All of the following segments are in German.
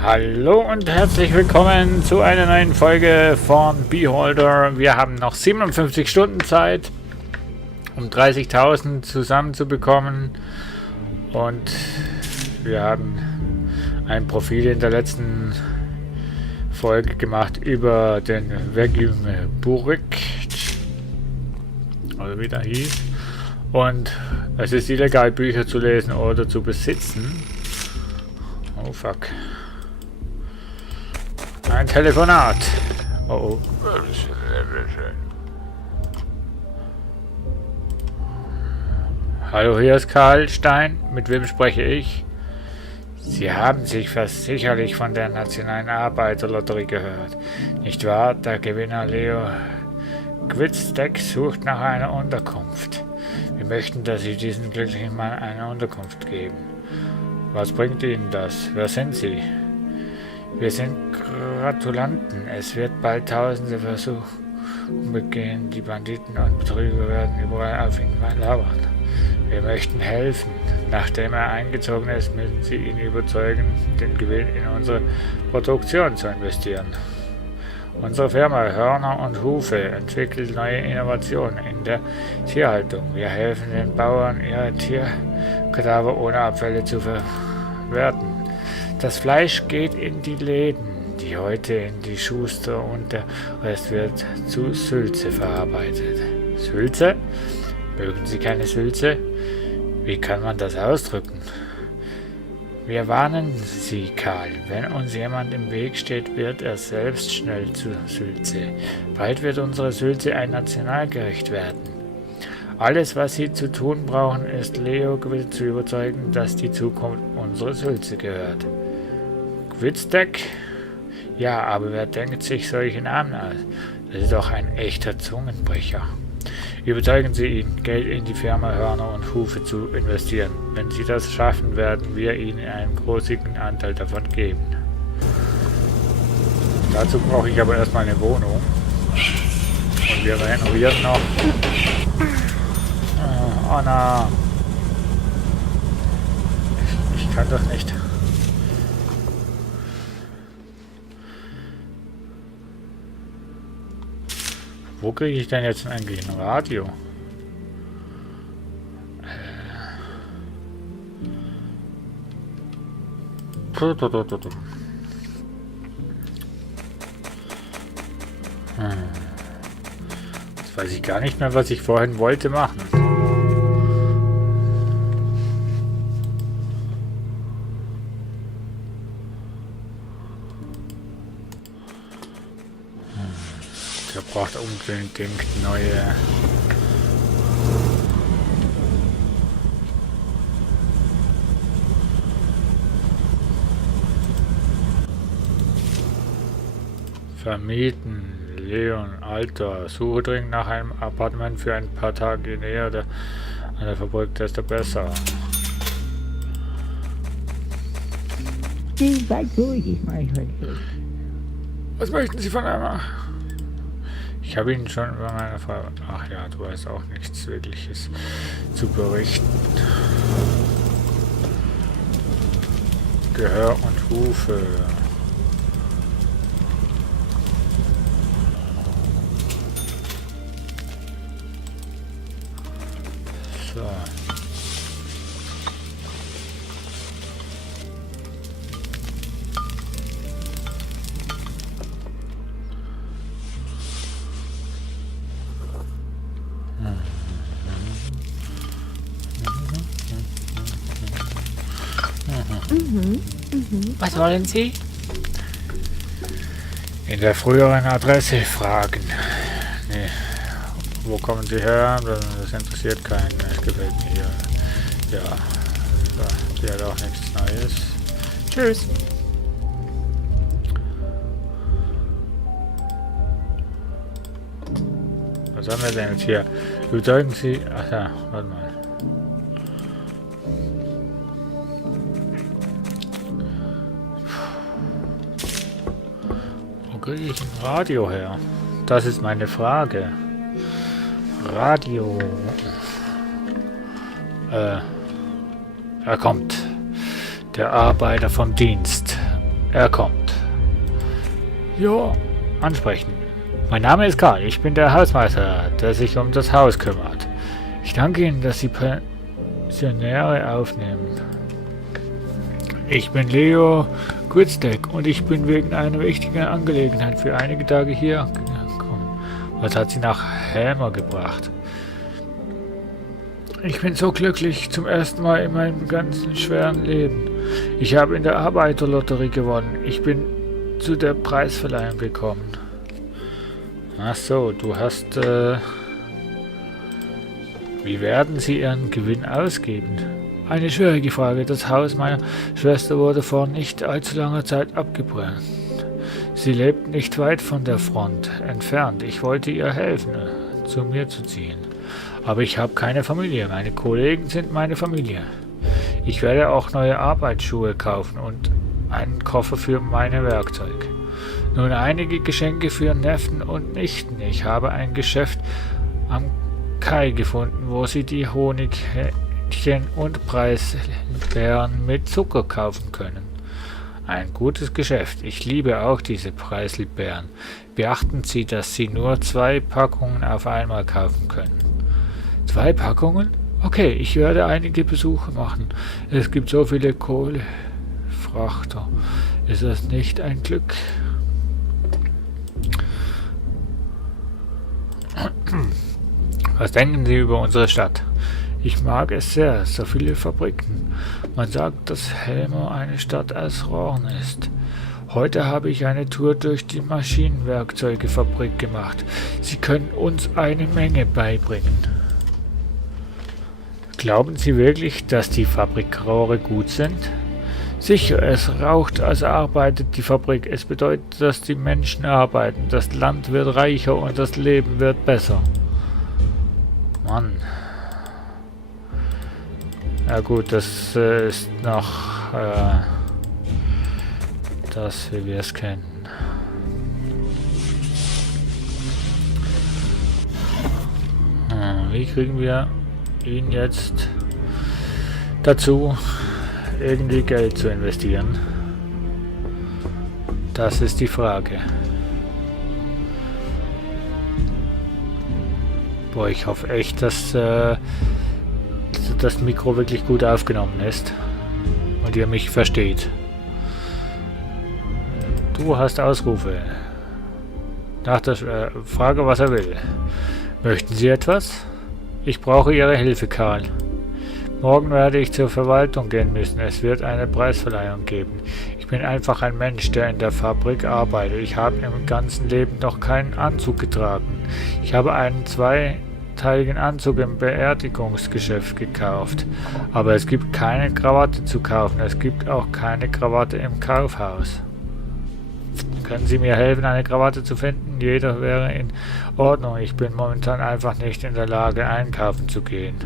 Hallo und herzlich willkommen zu einer neuen Folge von Beholder. Wir haben noch 57 Stunden Zeit, um 30.000 zusammenzubekommen. Und wir haben ein Profil in der letzten Folge gemacht über den Vacuum Burek, oder wie der hieß. Und es ist illegal, Bücher zu lesen oder zu besitzen. Oh fuck. Ein Telefonat. Oh oh. Hallo, hier ist Karl Stein. Mit wem spreche ich? Sie haben sich sicherlich von der Nationalen Arbeiterlotterie gehört. Nicht wahr? Der Gewinner Leo Quitzdeck sucht nach einer Unterkunft. Wir möchten, dass Sie diesem glücklichen Mann eine Unterkunft geben. Was bringt Ihnen das? Wer sind Sie? Wir sind Gratulanten. Es wird bald tausende Versuche begehen. Die Banditen und Betrüger werden überall auf ihn lauern. Wir möchten helfen. Nachdem er eingezogen ist, müssen Sie ihn überzeugen, den Gewinn in unsere Produktion zu investieren. Unsere Firma Hörner und Hufe entwickelt neue Innovationen in der Tierhaltung. Wir helfen den Bauern, ihre Tierkadaver ohne Abfälle zu verwerten. Das Fleisch geht in die Läden, die heute in die Schuster und der Rest wird zu Sülze verarbeitet. Sülze? Mögen Sie keine Sülze? Wie kann man das ausdrücken? Wir warnen Sie, Karl. Wenn uns jemand im Weg steht, wird er selbst schnell zu Sülze. Bald wird unsere Sülze ein Nationalgericht werden. Alles, was Sie zu tun brauchen, ist Leo zu überzeugen, dass die Zukunft unsere Sülze gehört. Quitzdeck? Ja, aber wer denkt sich solche Namen aus? Das ist doch ein echter Zungenbrecher. Überzeugen Sie ihn, Geld in die Firma Hörner und Hufe zu investieren. Wenn Sie das schaffen, werden wir Ihnen einen großzügigen Anteil davon geben. Dazu brauche ich aber erstmal eine Wohnung. Und wir renovieren noch. Oh, Anna. Ich kann doch nicht. Wo kriege ich denn jetzt eigentlich ein Radio? Jetzt weiß ich gar nicht mehr, was ich vorhin wollte machen. Der braucht unbedingt neue vermieten. Leon, Alter, suche dringend nach einem Appartement für ein paar Tage näher an der Fabrik, desto besser. Was möchten Sie von einmal? Ich habe Ihnen schon über meine Frau... Ach ja, du hast auch nichts Wirkliches zu berichten. Gehör und Hufe. So. Was wollen Sie? In der früheren Adresse fragen. Nee. Wo kommen Sie her? Das interessiert keinen. Es gefällt mir hier. Ja. So, die hat auch nichts Neues. Tschüss. Was haben wir denn jetzt hier? Überzeugen Sie... Ach ja, warte mal. Wo kriege ich ein Radio her? Das ist meine Frage. Radio. Er kommt. Der Arbeiter vom Dienst. Er kommt. Ja, ansprechen. Mein Name ist Karl, ich bin der Hausmeister, der sich um das Haus kümmert. Ich danke Ihnen, dass Sie Pensionäre aufnehmen. Ich bin Leo Gutzdeck und ich bin wegen einer wichtigen Angelegenheit für einige Tage hier gekommen. Was hat Sie nach Helmer gebracht? Ich bin so glücklich, zum ersten Mal in meinem ganzen schweren Leben. Ich habe in der Arbeiterlotterie gewonnen. Ich bin zu der Preisverleihung gekommen. Ach so, du hast... Wie werden Sie Ihren Gewinn ausgeben? Eine schwierige Frage. Das Haus meiner Schwester wurde vor nicht allzu langer Zeit abgebrannt. Sie lebt nicht weit von der Front entfernt. Ich wollte ihr helfen, zu mir zu ziehen. Aber ich habe keine Familie. Meine Kollegen sind meine Familie. Ich werde auch neue Arbeitsschuhe kaufen und einen Koffer für meine Werkzeuge. Nun einige Geschenke für Neffen und Nichten. Ich habe ein Geschäft am Kai gefunden, wo sie die Honighähnchen und Preiselbeeren mit Zucker kaufen können. Ein gutes Geschäft. Ich liebe auch diese Preiselbeeren. Beachten Sie, dass Sie nur 2 Packungen auf einmal kaufen können. 2 Packungen? Okay, ich werde einige Besuche machen. Es gibt so viele Kohlefrachter. Ist das nicht ein Glück? Was denken Sie über unsere Stadt? Ich mag es sehr, so viele Fabriken. Man sagt, dass Helmer eine Stadt aus Rohren ist. Heute habe ich eine Tour durch die Maschinenwerkzeugefabrik gemacht. Sie können uns eine Menge beibringen. Glauben Sie wirklich, dass die Fabrikrohre gut sind? Sicher, es raucht, also arbeitet die Fabrik. Es bedeutet, dass die Menschen arbeiten. Das Land wird reicher und das Leben wird besser. Mann. Ja gut, das ist noch das, wie wir es kennen. Wie kriegen wir ihn jetzt dazu, irgendwie Geld zu investieren? Das ist die Frage. Boah, ich hoffe echt, dass das Mikro wirklich gut aufgenommen ist und ihr mich versteht. Du hast Ausrufe. Nach der Frage, was er will. Möchten Sie etwas? Ich brauche Ihre Hilfe, Karl. Morgen werde ich zur Verwaltung gehen müssen. Es wird eine Preisverleihung geben. Ich bin einfach ein Mensch, der in der Fabrik arbeitet. Ich habe im ganzen Leben noch keinen Anzug getragen. Ich habe einen zweiteiligen Anzug im Beerdigungsgeschäft gekauft. Aber es gibt keine Krawatte zu kaufen. Es gibt auch keine Krawatte im Kaufhaus. Können Sie mir helfen, eine Krawatte zu finden? Jeder wäre in Ordnung. Ich bin momentan einfach nicht in der Lage, einkaufen zu gehen.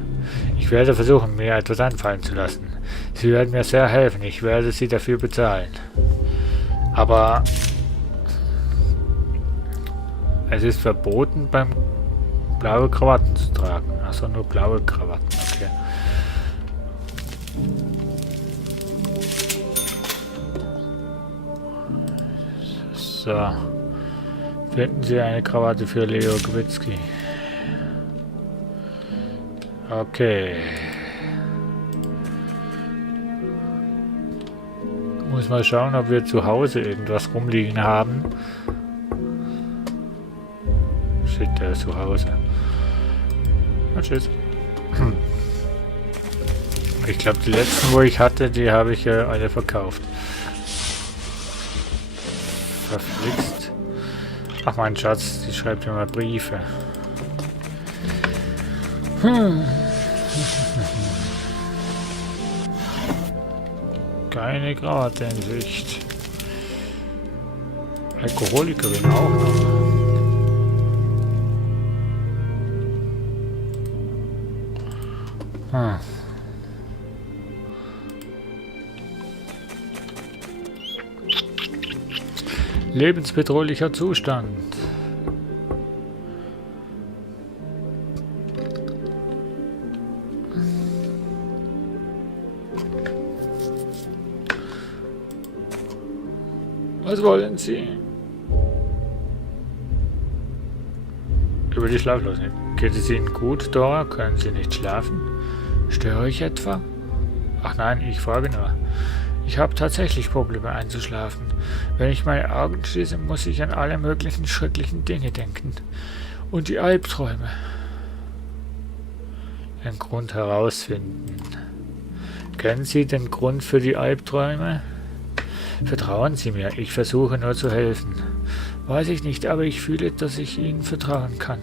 Ich werde versuchen, mir etwas einfallen zu lassen. Sie werden mir sehr helfen. Ich werde Sie dafür bezahlen. Aber es ist verboten, beim blaue Krawatten zu tragen. Achso, nur blaue Krawatten. Okay. So. Finden Sie eine Krawatte für Leo Gutzdeck. Okay. Muss mal schauen, ob wir zu Hause irgendwas rumliegen haben. Shit, der ist zu Hause. Na, tschüss. Ich glaube, die letzten, wo ich hatte, die habe ich alle verkauft. Verflixt. Ach, mein Schatz, die schreibt mir mal Briefe. Keine Krawatte in Sicht. Alkoholikerin auch noch. Lebensbedrohlicher Zustand. Was wollen Sie? Über die Schlaflosigkeit. Geht es Ihnen gut, Dora? Können Sie nicht schlafen? Störe ich etwa? Ach nein, ich frage nur. Ich habe tatsächlich Probleme einzuschlafen. Wenn ich meine Augen schließe, muss ich an alle möglichen schrecklichen Dinge denken. Und die Albträume. Den Grund herausfinden. Kennen Sie den Grund für die Albträume? Vertrauen Sie mir, ich versuche nur zu helfen. Weiß ich nicht, aber ich fühle, dass ich Ihnen vertrauen kann.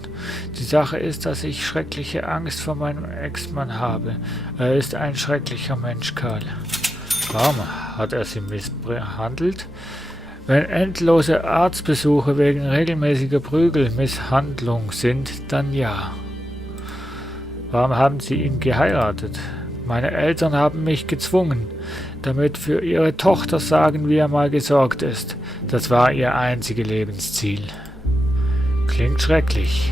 Die Sache ist, dass ich schreckliche Angst vor meinem Ex-Mann habe. Er ist ein schrecklicher Mensch, Karl. Warum hat er Sie misshandelt? Wenn endlose Arztbesuche wegen regelmäßiger Prügelmisshandlung sind, dann ja. Warum haben Sie ihn geheiratet? Meine Eltern haben mich gezwungen, damit für ihre Tochter sagen, wie er mal gesorgt ist. Das war ihr einziges Lebensziel. Klingt schrecklich.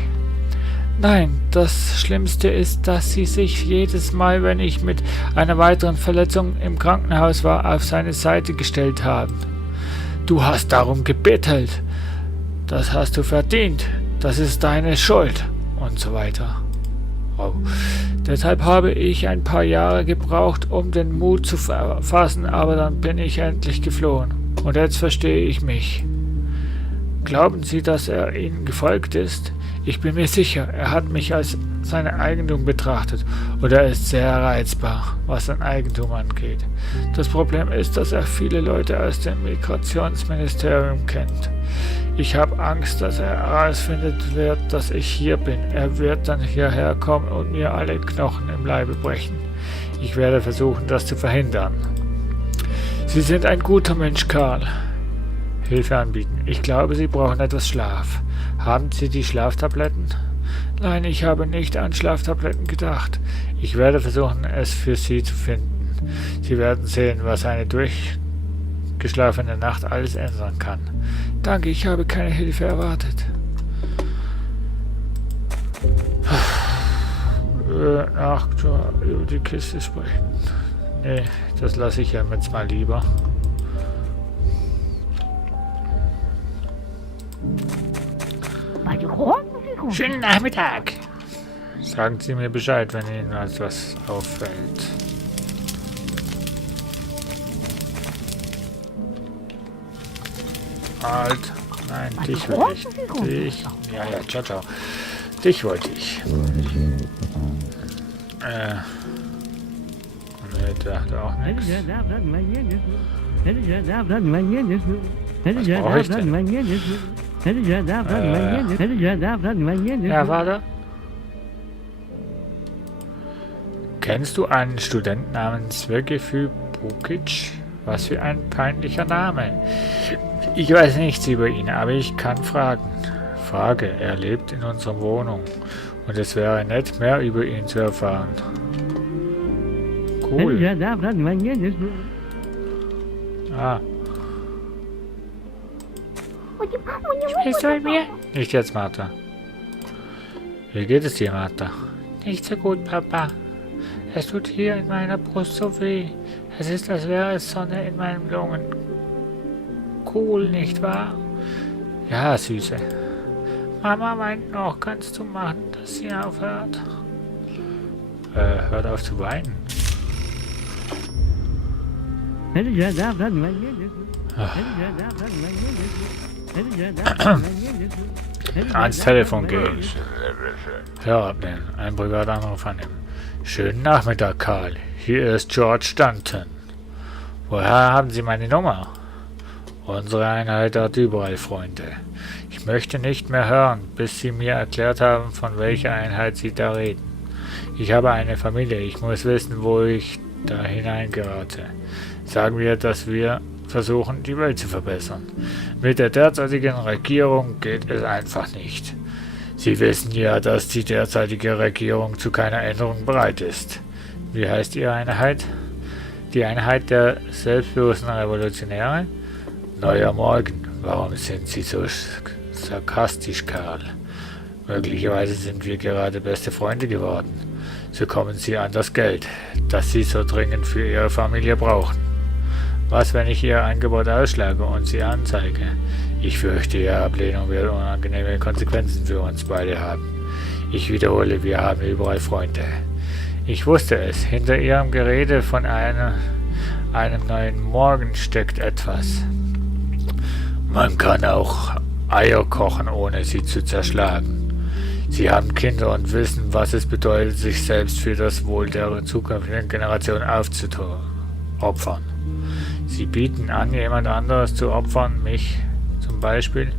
Nein, das Schlimmste ist, dass sie sich jedes Mal, wenn ich mit einer weiteren Verletzung im Krankenhaus war, auf seine Seite gestellt haben. Du hast darum gebettelt. Das hast du verdient. Das ist deine Schuld. Und so weiter. Oh. Deshalb habe ich ein paar Jahre gebraucht, um den Mut zu fassen, aber dann bin ich endlich geflohen. Und jetzt verstehe ich mich. Glauben Sie, dass er Ihnen gefolgt ist? Ich bin mir sicher, er hat mich als seine Eigentum betrachtet und er ist sehr reizbar, was sein Eigentum angeht. Das Problem ist, dass er viele Leute aus dem Migrationsministerium kennt. Ich habe Angst, dass er herausfindet wird, dass ich hier bin. Er wird dann hierher kommen und mir alle Knochen im Leibe brechen. Ich werde versuchen, das zu verhindern. Sie sind ein guter Mensch, Karl. Hilfe anbieten. Ich glaube, Sie brauchen etwas Schlaf. Haben Sie die Schlaftabletten? Nein, ich habe nicht an Schlaftabletten gedacht. Ich werde versuchen, es für Sie zu finden. Sie werden sehen, was eine durchgeschlafene Nacht alles ändern kann. Danke, ich habe keine Hilfe erwartet. Über die Kiste sprechen. Nee, das lasse ich ja jetzt mal lieber. Schönen Nachmittag. Sagen Sie mir Bescheid, wenn Ihnen etwas auffällt. Halt. Nein, dich will ich. Dich. Ja, ciao, ciao. Dich wollte ich. Nee, der hat auch nichts. Was brauche ich denn? Ja, warte. Kennst du einen Studenten namens Vergefü Bukic? Was für ein peinlicher Name. Ich weiß nichts über ihn, aber ich kann fragen. Frage, er lebt in unserer Wohnung. Und es wäre nett, mehr über ihn zu erfahren. Cool. Ah. Sprichst du mit mir? Nicht jetzt, Martha. Wie geht es dir, Martha? Nicht so gut, Papa. Es tut hier in meiner Brust so weh. Es ist, als wäre es Sonne in meinen Lungen. Cool, nicht wahr? Ja, Süße. Mama meint noch, kannst du machen, dass sie aufhört? Hört auf zu weinen. Ans Telefon gehen. Hör abnehmen. Ein Privatanruf annehmen. Schönen Nachmittag, Karl. Hier ist George Stanton. Woher haben Sie meine Nummer? Unsere Einheit hat überall Freunde. Ich möchte nicht mehr hören, bis Sie mir erklärt haben, von welcher Einheit Sie da reden. Ich habe eine Familie. Ich muss wissen, wo ich da hineingerate. Sagen wir, dass wir versuchen, die Welt zu verbessern. Mit der derzeitigen Regierung geht es einfach nicht. Sie wissen ja, dass die derzeitige Regierung zu keiner Änderung bereit ist. Wie heißt Ihre Einheit? Die Einheit der selbstbewussten Revolutionäre? Neuer Morgen. Warum sind Sie so sarkastisch, Karl? Möglicherweise sind wir gerade beste Freunde geworden. So kommen Sie an das Geld, das Sie so dringend für Ihre Familie brauchen. Was, wenn ich Ihr Angebot ausschlage und Sie anzeige? Ich fürchte, Ihre Ablehnung wird unangenehme Konsequenzen für uns beide haben. Ich wiederhole, wir haben überall Freunde. Ich wusste es. Hinter Ihrem Gerede von einem neuen Morgen steckt etwas. Man kann auch Eier kochen, ohne sie zu zerschlagen. Sie haben Kinder und wissen, was es bedeutet, sich selbst für das Wohl der zukünftigen Generation aufzuopfern. Sie bieten an, jemand anderes zu opfern, mich zum Beispiel.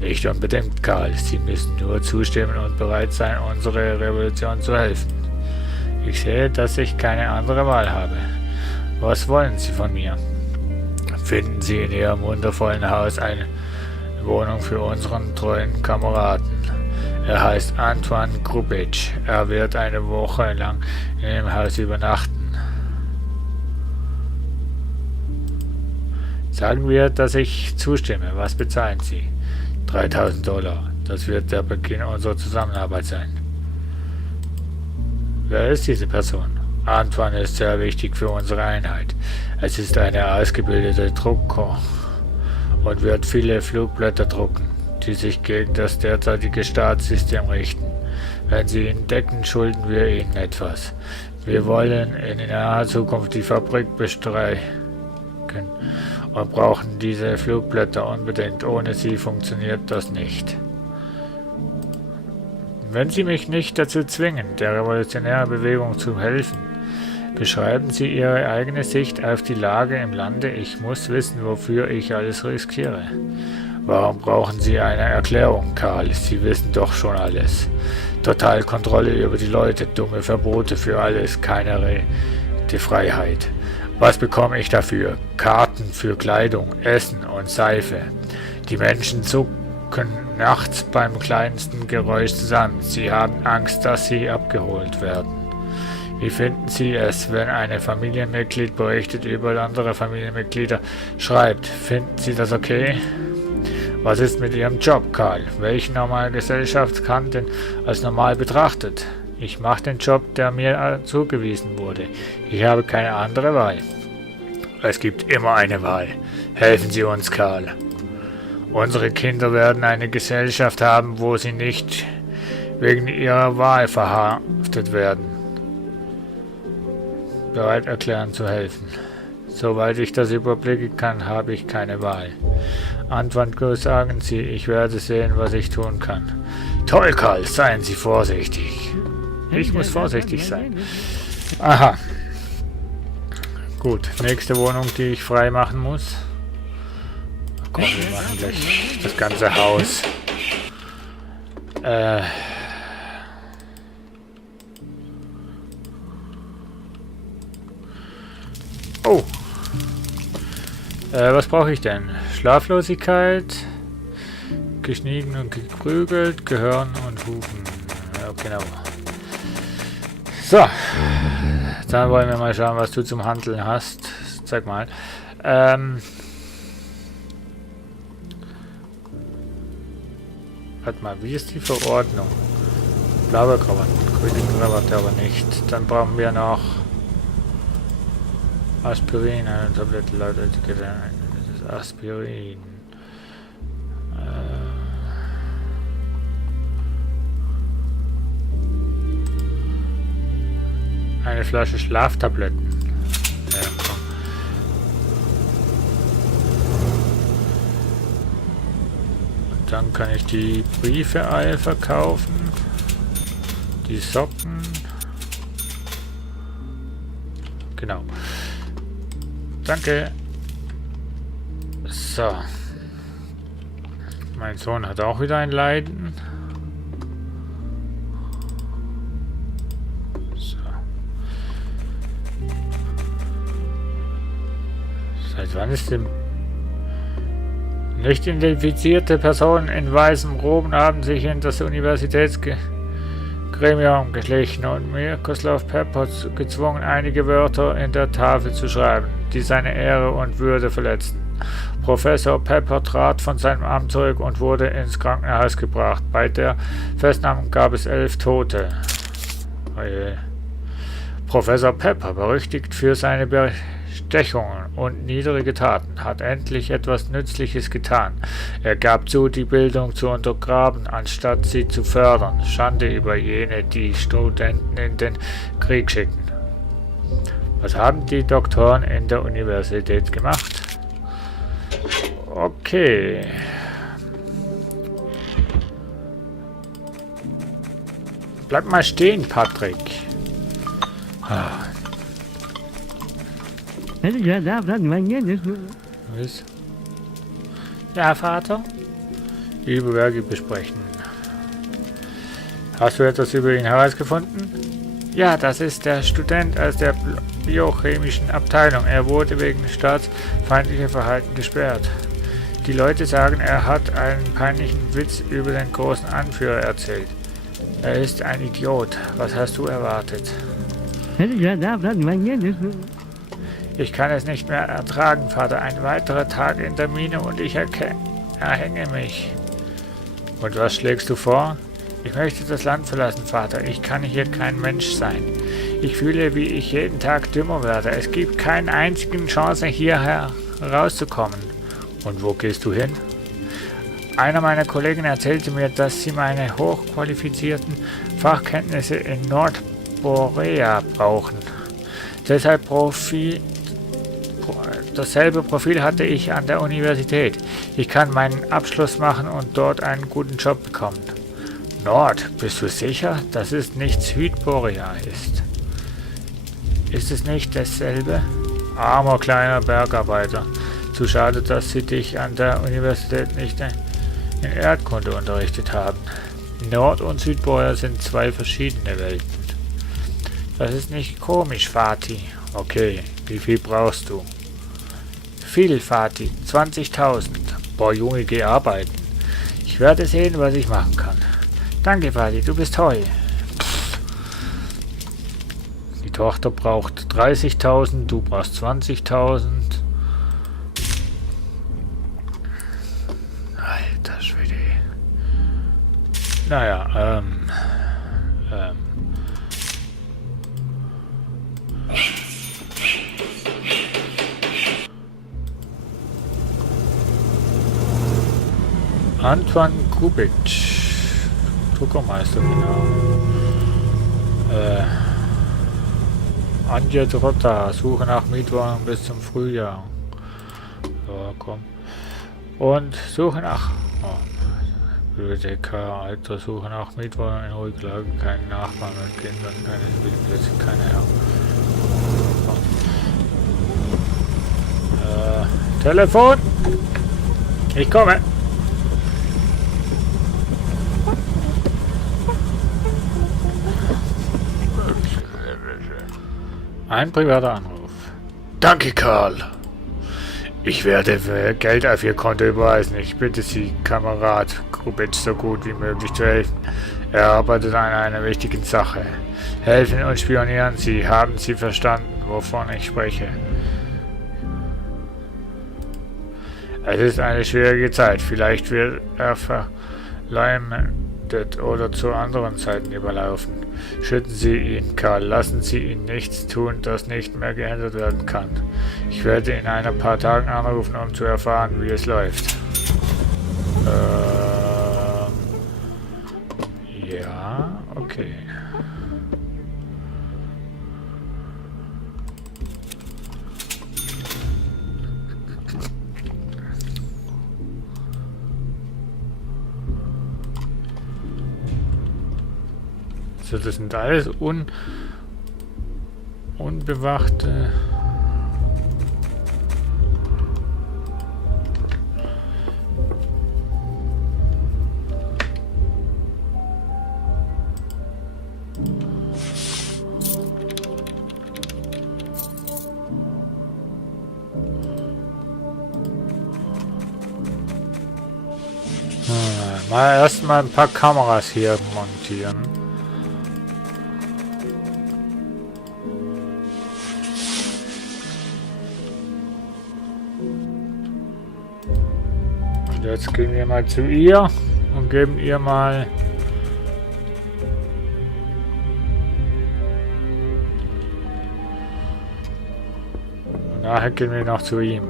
Nicht unbedingt, Karl. Sie müssen nur zustimmen und bereit sein, unsere Revolution zu helfen. Ich sehe, dass ich keine andere Wahl habe. Was wollen Sie von mir? Finden Sie in Ihrem wundervollen Haus eine Wohnung für unseren treuen Kameraden. Er heißt Antoine Grubitsch. Er wird eine Woche lang in dem Haus übernachten. Sagen wir, dass ich zustimme. Was bezahlen Sie? $3.000. Das wird der Beginn unserer Zusammenarbeit sein. Wer ist diese Person? Antoine ist sehr wichtig für unsere Einheit. Es ist eine ausgebildete Drucker und wird viele Flugblätter drucken, die sich gegen das derzeitige Staatssystem richten. Wenn Sie ihn decken, schulden wir Ihnen etwas. Wir wollen in naher Zukunft die Fabrik bestreichen und brauchen diese Flugblätter unbedingt. Ohne sie funktioniert das nicht. Wenn Sie mich nicht dazu zwingen, der revolutionären Bewegung zu helfen, beschreiben Sie Ihre eigene Sicht auf die Lage im Lande. Ich muss wissen, wofür ich alles riskiere. Warum brauchen Sie eine Erklärung, Karl? Sie wissen doch schon alles. Total Kontrolle über die Leute, dumme Verbote für alles, keine Redefreiheit. Was bekomme ich dafür? Karten für Kleidung, Essen und Seife. Die Menschen zucken nachts beim kleinsten Geräusch zusammen. Sie haben Angst, dass sie abgeholt werden. Wie finden Sie es, wenn ein Familienmitglied berichtet über andere Familienmitglieder schreibt? Finden Sie das okay? Was ist mit Ihrem Job, Karl? Welche normale Gesellschaft kann denn als normal betrachtet? Ich mache den Job, der mir zugewiesen wurde. Ich habe keine andere Wahl. Es gibt immer eine Wahl. Helfen Sie uns, Karl. Unsere Kinder werden eine Gesellschaft haben, wo sie nicht wegen ihrer Wahl verhaftet werden. Bereit erklären zu helfen. Soweit ich das überblicken kann, habe ich keine Wahl. Antoine, sagen Sie, ich werde sehen, was ich tun kann. Toll, Karl, seien Sie vorsichtig. Ich muss vorsichtig sein. Aha. Gut, nächste Wohnung, die ich frei machen muss. Komm, wir machen gleich das ganze Haus. Oh. Was brauche ich denn? Schlaflosigkeit, geschniegen und geprügelt, Gehirn und Hufen. Ja, genau. So. Dann wollen wir mal schauen, was du zum Handeln hast. Zeig mal. Warte mal, wie ist die Verordnung? Blaue Krawatte, grüne Krawatte aber nicht. Dann brauchen wir noch Aspirin, eine Tablette laut Etikette. Das ist Aspirin. Eine Flasche Schlaftabletten. Ja, komm. Und dann kann ich die Briefe alle verkaufen. Die Socken. Genau. Danke. So. Mein Sohn hat auch wieder ein Leiden. So. Seit wann ist denn... Nicht identifizierte Personen in weißen Roben haben sich in das Universitätsgremium geschlichen und Miroslav Pepper gezwungen, einige Wörter in der Tafel zu schreiben, die seine Ehre und Würde verletzten. Professor Pepper trat von seinem Amt zurück und wurde ins Krankenhaus gebracht. Bei der Festnahme gab es 11 Tote. Professor Pepper, berüchtigt für seine Stechungen und niedrige Taten, hat endlich etwas Nützliches getan. Er gab zu, die Bildung zu untergraben, anstatt sie zu fördern. Schande über jene, die Studenten in den Krieg schicken. Was haben die Doktoren in der Universität gemacht? Okay. Bleib mal stehen, Patrick. Was? Ja, Vater? Über Werke besprechen. Hast du etwas über ihn herausgefunden? Ja, das ist der Student aus der biochemischen Abteilung. Er wurde wegen staatsfeindlichem Verhalten gesperrt. Die Leute sagen, er hat einen peinlichen Witz über den großen Anführer erzählt. Er ist ein Idiot. Was hast du erwartet? Ich kann es nicht mehr ertragen, Vater. Ein weiterer Tag in der Mine und ich erhänge mich. Und was schlägst du vor? Ich möchte das Land verlassen, Vater. Ich kann hier kein Mensch sein. Ich fühle, wie ich jeden Tag dümmer werde. Es gibt keine einzige Chance, hierher rauszukommen. Und wo gehst du hin? Einer meiner Kollegen erzählte mir, dass sie meine hochqualifizierten Fachkenntnisse in Nordkorea brauchen. Dasselbe Profil hatte ich an der Universität. Ich kann meinen Abschluss machen und dort einen guten Job bekommen. Nord, bist du sicher, dass es nicht Südkorea ist? Ist es nicht dasselbe? Armer kleiner Bergarbeiter. Zu schade, dass sie dich an der Universität nicht in Erdkunde unterrichtet haben. Nord- und Südkorea sind zwei verschiedene Welten. Das ist nicht komisch, Vati. Okay, wie viel brauchst du? Viel, Vati. 20.000. Boah, Junge, geh arbeiten. Ich werde sehen, was ich machen kann. Danke, Vati, du bist toll. Die Tochter braucht 30.000, du brauchst 20.000. Alter Schwede. Naja, Antoine Kubic, Druckermeister, genau. Anja Trotta, Suche nach Mietwohnung bis zum Frühjahr. So, komm. Und Suche nach Bibliothekar, Alter, Suche nach Mietwohnung in Ruhiglage, keine Nachbarn mit Kindern, keine Spielplätze, keine Herren. Telefon! Ich komme! Ein privater Anruf. Danke, Karl. Ich werde Geld auf Ihr Konto überweisen. Ich bitte Sie, Kamerad Kubic, so gut wie möglich zu helfen. Er arbeitet an einer wichtigen Sache. Helfen und spionieren Sie. Haben Sie verstanden, wovon ich spreche? Es ist eine schwierige Zeit. Vielleicht wird er verleumdet oder zu anderen Zeiten überlaufen. Schützen Sie ihn, Karl. Lassen Sie ihn nichts tun, das nicht mehr geändert werden kann. Ich werde in ein paar Tagen anrufen, um zu erfahren, wie es läuft. Ja, okay. So, das sind alles unbewachte... Mal erstmal ein paar Kameras hier montieren. Und jetzt gehen wir mal zu ihr und geben ihr mal nachher gehen wir noch zu ihm.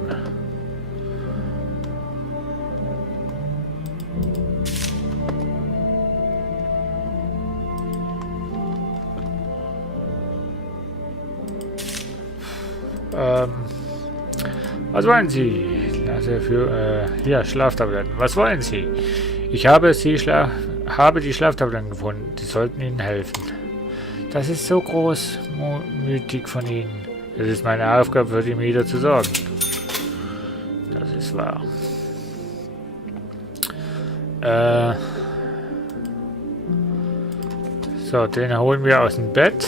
Was wollen Sie? Also hier, Schlaftabletten. Was wollen Sie? Ich habe die Schlaftabletten gefunden. Die sollten Ihnen helfen. Das ist so großmütig von Ihnen. Es ist meine Aufgabe, für die Mieter zu sorgen. Das ist wahr. So, den holen wir aus dem Bett.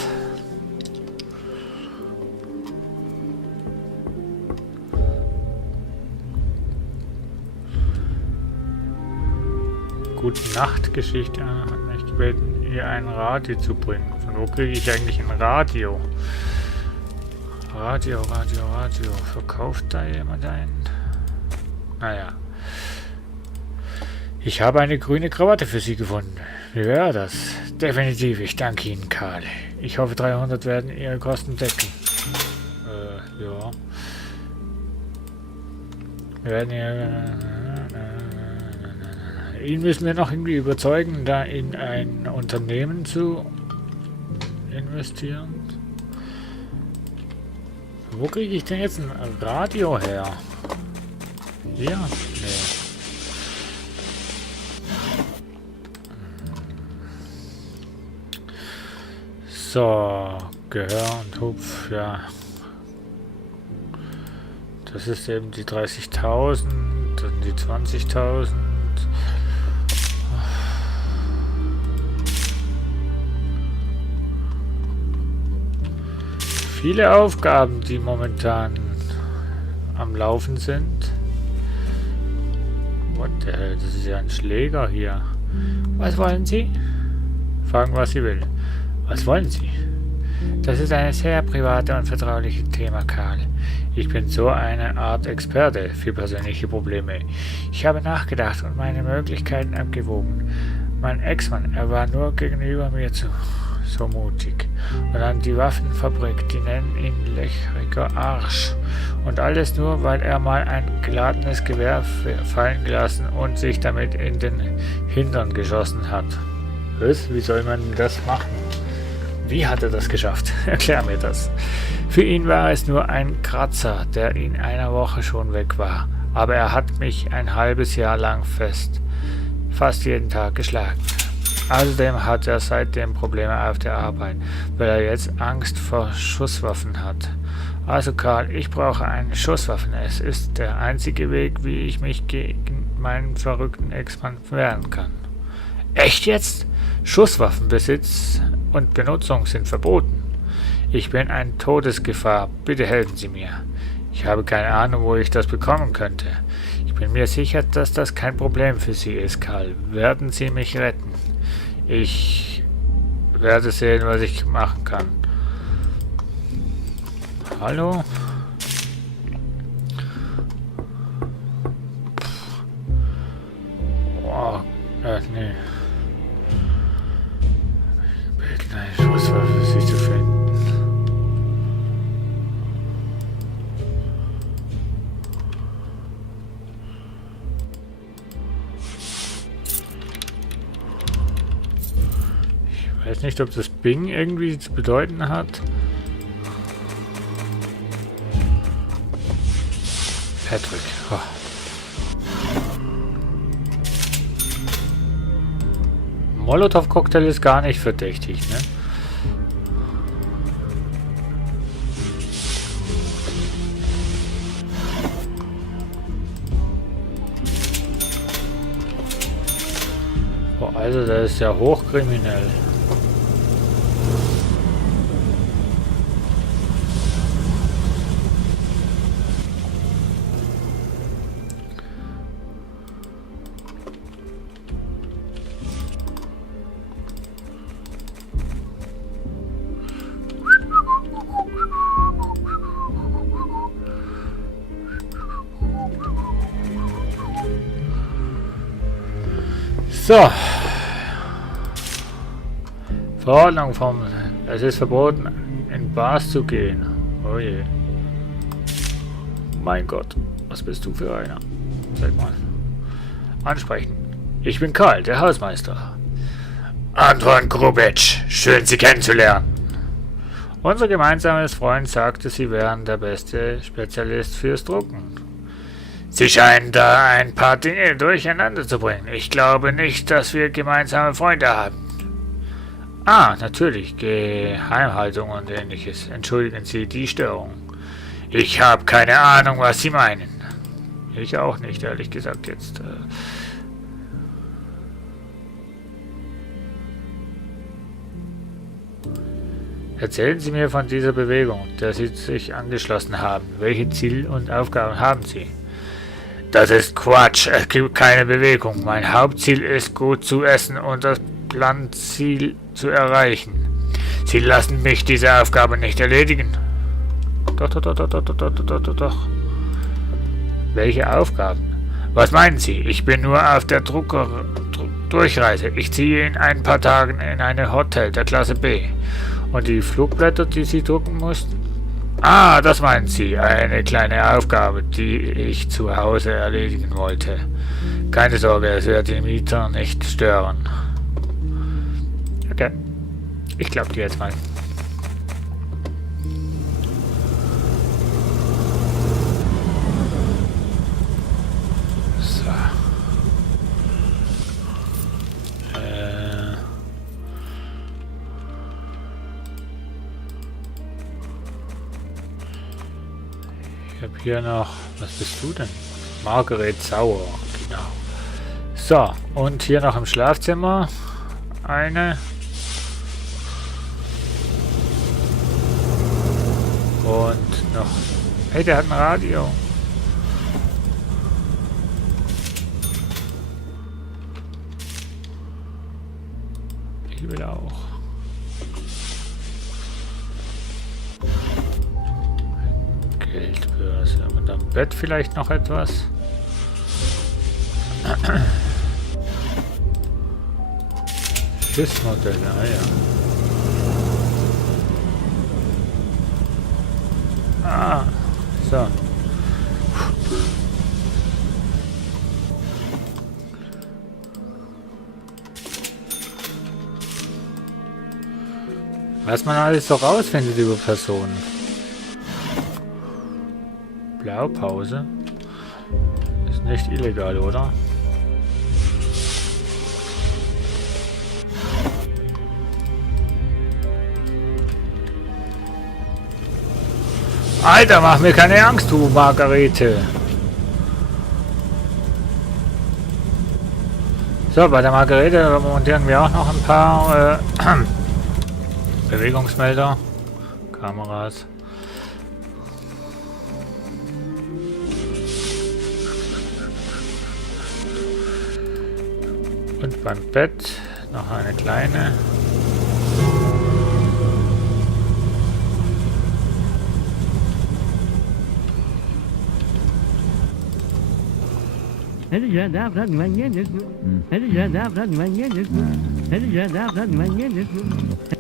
Gute Nachtgeschichte hat mich gebeten, ihr ein Radio zu bringen. Von wo kriege ich eigentlich ein Radio? Radio. Verkauft da jemand einen? Naja. Ich habe eine grüne Krawatte für Sie gefunden. Wie wäre das? Definitiv, ich danke Ihnen, Karl. Ich hoffe, 300 werden Ihre Kosten decken. Ja. Wir werden ihn müssen wir noch irgendwie überzeugen, da in ein Unternehmen zu investieren. Wo kriege ich denn jetzt ein Radio her? Hier? Nee. So, Gehör und Hupf, ja. Das ist eben die 30.000, dann die 20.000. Viele Aufgaben, die momentan am Laufen sind. What the hell, das ist ja ein Schläger hier. Was wollen Sie? Fragen, was Sie will. Was wollen Sie? Das ist ein sehr privates und vertrauliches Thema, Karl. Ich bin so eine Art Experte für persönliche Probleme. Ich habe nachgedacht und meine Möglichkeiten abgewogen. Mein Ex-Mann, er war nur gegenüber mir so mutig. Und dann die Waffenfabrik, die nennen ihn löchriger Arsch. Und alles nur, weil er mal ein geladenes Gewehr fallen gelassen und sich damit in den Hintern geschossen hat. Was? Wie soll man das machen? Wie hat er das geschafft? Erklär mir das. Für ihn war es nur ein Kratzer, der in einer Woche schon weg war. Aber er hat mich ein halbes Jahr lang fast jeden Tag geschlagen. Außerdem hat er seitdem Probleme auf der Arbeit, weil er jetzt Angst vor Schusswaffen hat. Also Karl, ich brauche eine Schusswaffe. Es ist der einzige Weg, wie ich mich gegen meinen verrückten Ex-Mann wehren kann. Echt jetzt? Schusswaffenbesitz und Benutzung sind verboten. Ich bin eine Todesgefahr. Bitte helfen Sie mir. Ich habe keine Ahnung, wo ich das bekommen könnte. Ich bin mir sicher, dass das kein Problem für Sie ist, Karl. Werden Sie mich retten? Ich werde sehen, was ich machen kann. Hallo? Oh, nee. Beten eine Schusswaffe für Sie zu finden. Ich weiß nicht, ob das Bing irgendwie zu bedeuten hat. Patrick. Oh. Molotow-Cocktail ist gar nicht verdächtig, ne? Oh, also der ist ja hochkriminell. So. Verordnung vom... Es ist verboten, in Bars zu gehen. Oh je. Mein Gott, was bist du für einer? Sag mal. Ansprechen. Ich bin Karl, der Hausmeister. Anton Grubitsch, schön Sie kennenzulernen. Unser gemeinsames Freund sagte, Sie wären der beste Spezialist fürs Drucken. Sie scheinen da ein paar Dinge durcheinander zu bringen. Ich glaube nicht, dass wir gemeinsame Freunde haben. Ah, natürlich, Geheimhaltung und ähnliches. Entschuldigen Sie die Störung. Ich habe keine Ahnung, was Sie meinen. Ich auch nicht, ehrlich gesagt jetzt. Erzählen Sie mir von dieser Bewegung, der Sie sich angeschlossen haben. Welche Ziele und Aufgaben haben Sie? Das ist Quatsch. Es gibt keine Bewegung. Mein Hauptziel ist, gut zu essen und das Planziel zu erreichen. Sie lassen mich diese Aufgabe nicht erledigen. Doch. Welche Aufgaben? Was meinen Sie? Ich bin nur auf der Durchreise. Ich ziehe in ein paar Tagen in ein Hotel der Klasse B. Und die Flugblätter, die Sie drucken mussten? Ah, das meinen Sie. Eine kleine Aufgabe, die ich zu Hause erledigen wollte. Keine Sorge, es wird die Mieter nicht stören. Okay. Ich glaube dir jetzt mal. So. Ich habe hier noch... Was bist du denn? Margaret Sauer, genau. So, und hier noch im Schlafzimmer eine. Und noch... Hey, der hat ein Radio. Ich will auch. Geldbörse. Und am Bett vielleicht noch etwas. Schiffsmodell, ah ja. Ah, so. Was man alles so rausfindet über Personen. Blaupause. Ist nicht illegal, oder? Alter, mach mir keine Angst, du Margarete. So, bei der Margarete montieren wir auch noch ein paar Bewegungsmelder, Kameras. Und beim Bett noch eine kleine.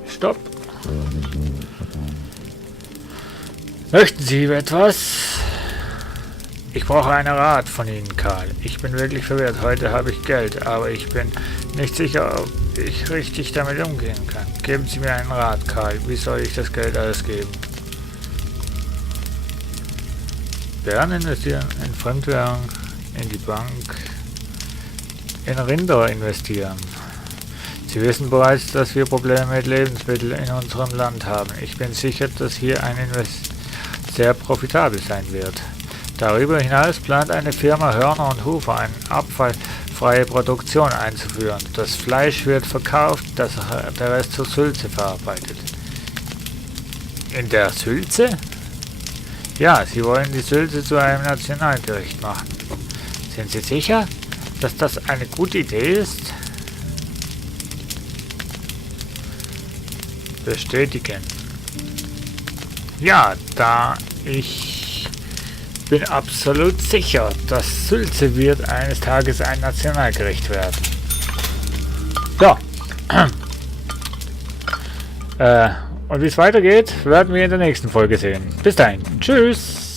Stopp! Möchten Sie etwas? Ich brauche einen Rat von Ihnen, Karl. Ich bin wirklich verwirrt. Heute habe ich Geld, aber ich bin nicht sicher, ob ich richtig damit umgehen kann. Geben Sie mir einen Rat, Karl. Wie soll ich das Geld alles geben? Bären investieren in Fremdwährung, in die Bank, in Rinder investieren. Sie wissen bereits, dass wir Probleme mit Lebensmitteln in unserem Land haben. Ich bin sicher, dass hier ein Invest sehr profitabel sein wird. Darüber hinaus plant eine Firma Hörner und Hufer eine abfallfreie Produktion einzuführen. Das Fleisch wird verkauft, der Rest zur Sülze verarbeitet. In der Sülze? Ja, sie wollen die Sülze zu einem Nationalgericht machen. Sind Sie sicher, dass das eine gute Idee ist? Bestätigen. Ja, ich bin absolut sicher, dass Sülze wird eines Tages ein Nationalgericht werden. So. Und wie es weitergeht, werden wir in der nächsten Folge sehen. Bis dahin. Tschüss.